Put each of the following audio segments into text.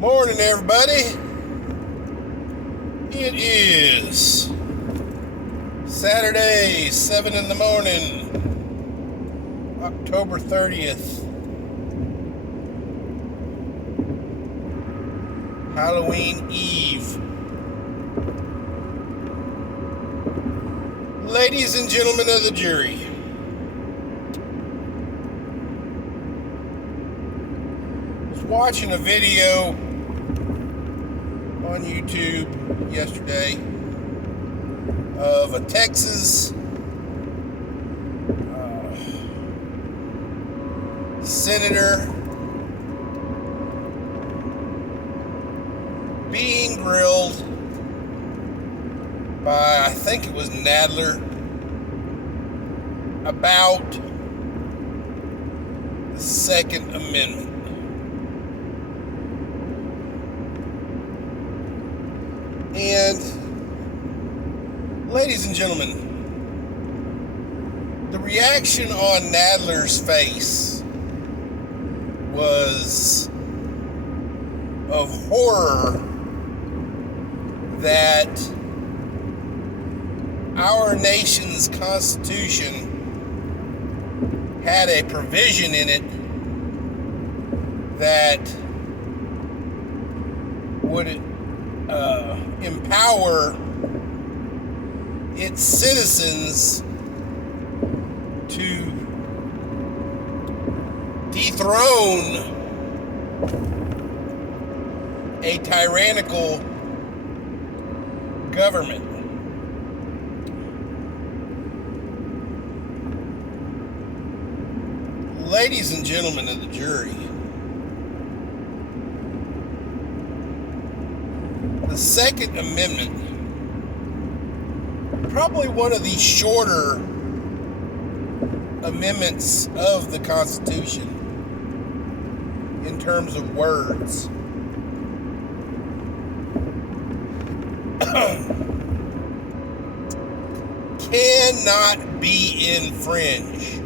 Morning, everybody. It is Saturday, 7 in the morning, October 30th. Halloween Eve. Ladies and gentlemen of the jury, I was watching a video on YouTube yesterday of a Texas senator being grilled by, I think it was Nadler, about the Second Amendment. And, ladies and gentlemen, the reaction on Nadler's face was of horror that our nation's Constitution had a provision in it that would empower its citizens to dethrone a tyrannical government. Ladies and gentlemen of the jury, the Second Amendment, probably one of the shorter amendments of the Constitution in terms of words, cannot be infringed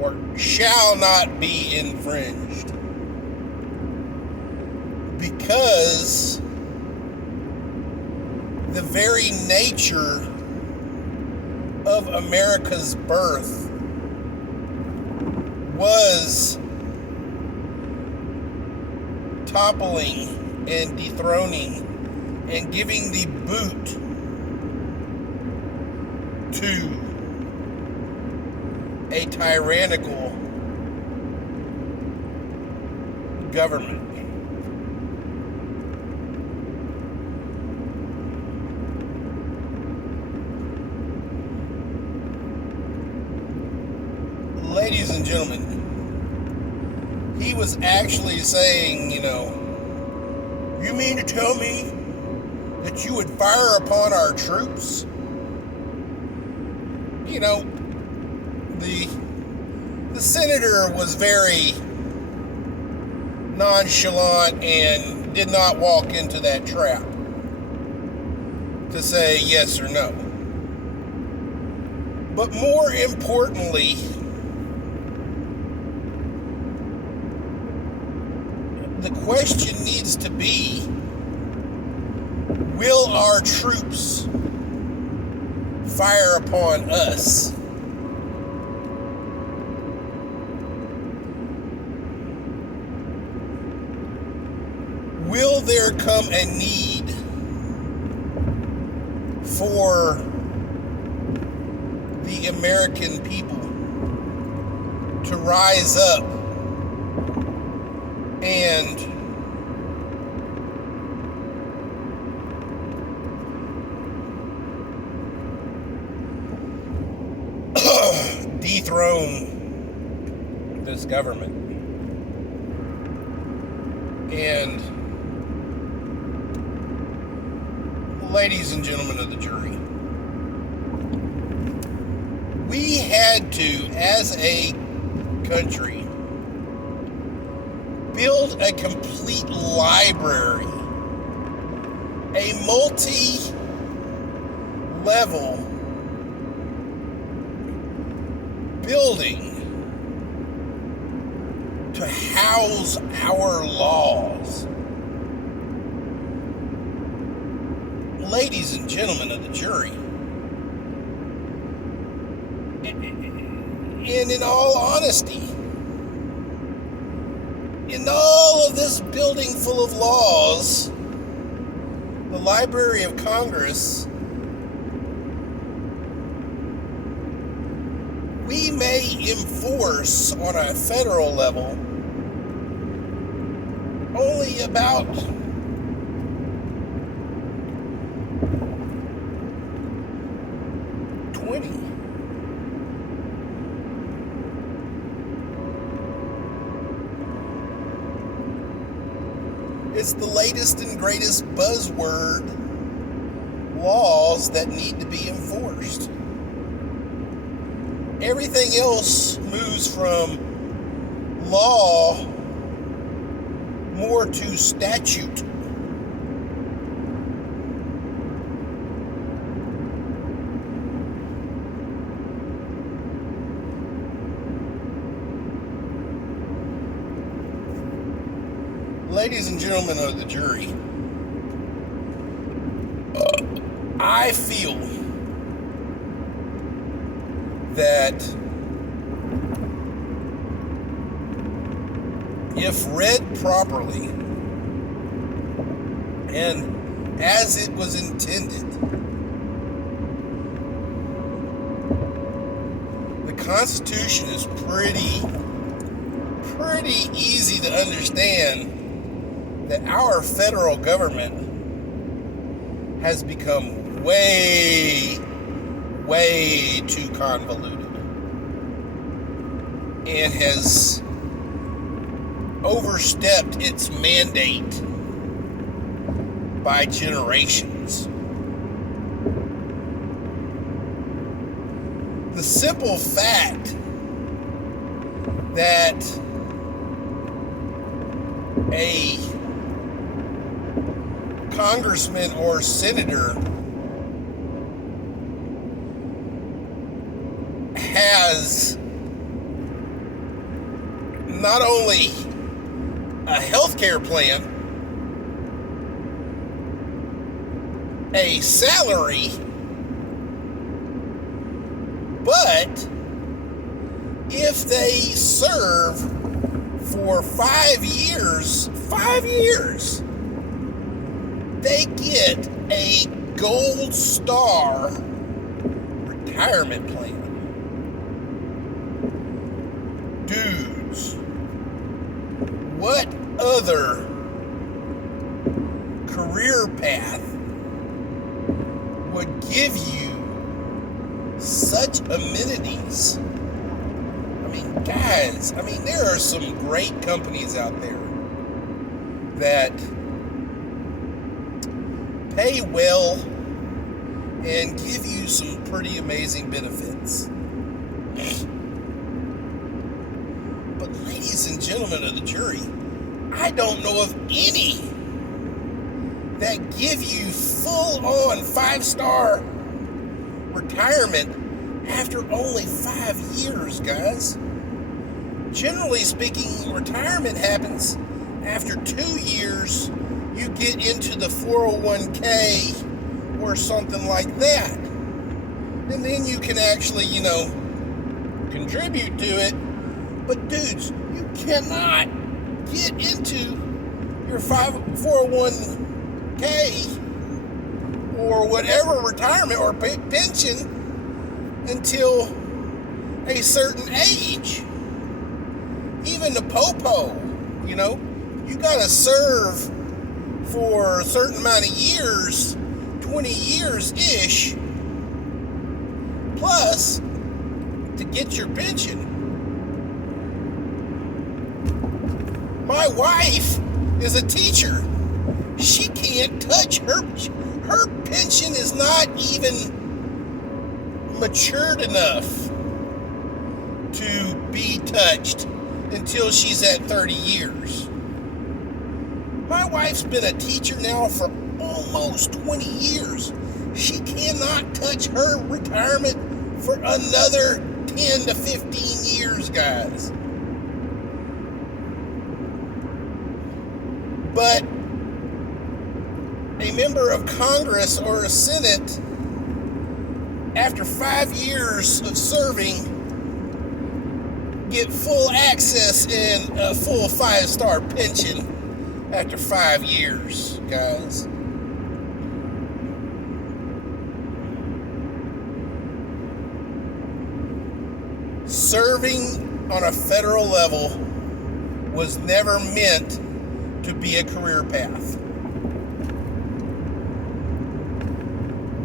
or shall not be infringed, because the very nature of America's birth was toppling and dethroning and giving the boot to a tyrannical government. Ladies and gentlemen, he was actually saying, you mean to tell me that you would fire upon our troops? The senator was very nonchalant and did not walk into that trap to say yes or no. But more importantly, the question needs to be, will our troops fire upon us? Will there come a need for the American people to rise up and dethrone this government? And, ladies and gentlemen of the jury, we had to, as a country, build a complete library, a multi-level building to house our laws. Ladies and gentlemen of the jury, and in all honesty, in all of this building full of laws, the Library of Congress, we may enforce on a federal level only about 20. It's the latest and greatest buzzword laws that need to be enforced. Everything else moves from law more to statute. Ladies and gentlemen of the jury, I feel that if read properly and as it was intended, the Constitution is pretty easy to understand that our federal government has become way too convoluted and has overstepped its mandate by generations. The simple fact that a congressman or senator has not only a health care plan, a salary, but if they serve for 5 years, they get a gold star retirement plan. Dudes, what other career path would give you such amenities? I mean, guys, there are some great companies out there that pay well and give you some pretty amazing benefits. But ladies and gentlemen of the jury, I don't know of any that give you full-on 5-star retirement after only 5 years, guys. Generally speaking, retirement happens after 2 years. You get into the 401k or something like that. And then you can actually, contribute to it. But dudes, you cannot get into your 401k or whatever retirement or pension until a certain age. Even the popo, you got to serve for a certain amount of years, 20 years-ish, plus to get your pension. My wife is a teacher. She can't touch her pension is not even matured enough to be touched until she's at 30 years. My wife's been a teacher now for almost 20 years. She cannot touch her retirement for another 10 to 15 years, guys. But a member of Congress or a Senate, after 5 years of serving, get full access and a full 5-star pension after 5 years, guys. Serving on a federal level was never meant to be a career path.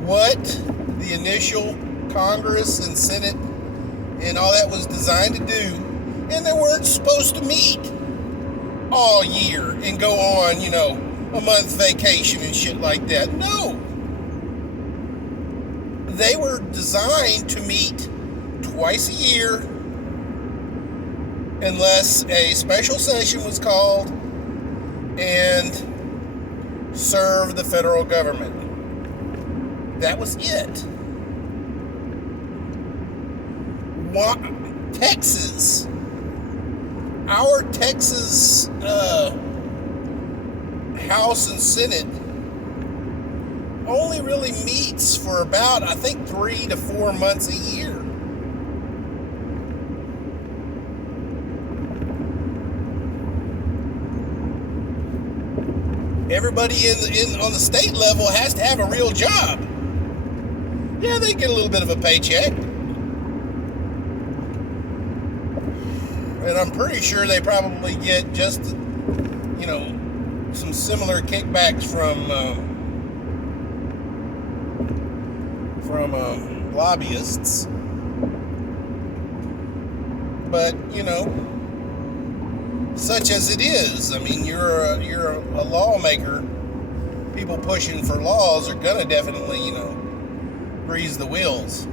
What the initial Congress and Senate and all that was designed to do, and they weren't supposed to meet all year and go on, a month vacation and shit like that. No. They were designed to meet twice a year unless a special session was called and serve the federal government. That was it. Texas, our Texas House and Senate only really meets for about, I think, 3 to 4 months a year. Everybody on the state level has to have a real job. Yeah, they get a little bit of a paycheck. And I'm pretty sure they probably get just, some similar kickbacks from lobbyists. But, such as it is. I mean, you're a lawmaker. People pushing for laws are gonna definitely, grease the wheels.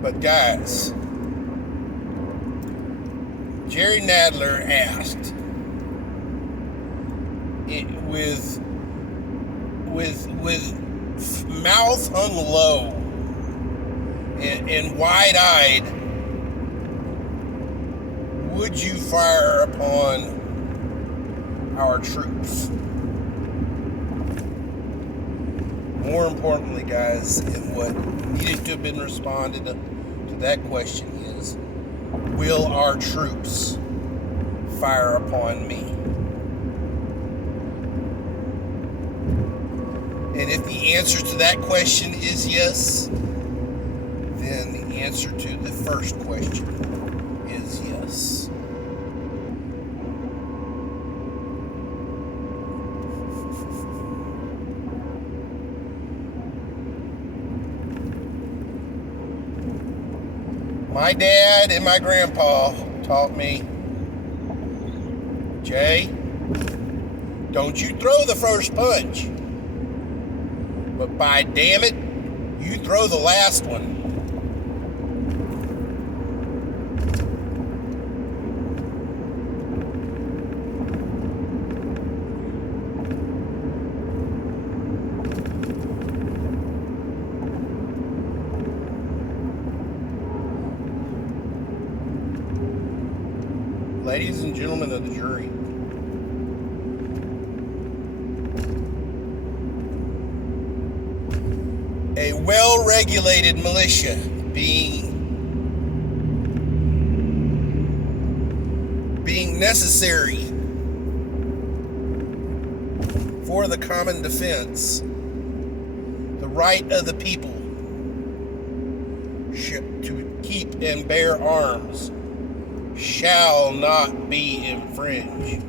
But guys, Jerry Nadler asked with mouth hung low and wide-eyed, would you fire upon our troops? More importantly, guys, and what needed to have been responded to that question is, will our troops fire upon me? And if the answer to that question is yes, then the answer to the first question is yes. My dad and my grandpa taught me, Jay, don't you throw the first punch, but by damn it, you throw the last one. Ladies and gentlemen of the jury, a well-regulated militia being necessary for the common defense, the right of the people to keep and bear arms shall not be infringed.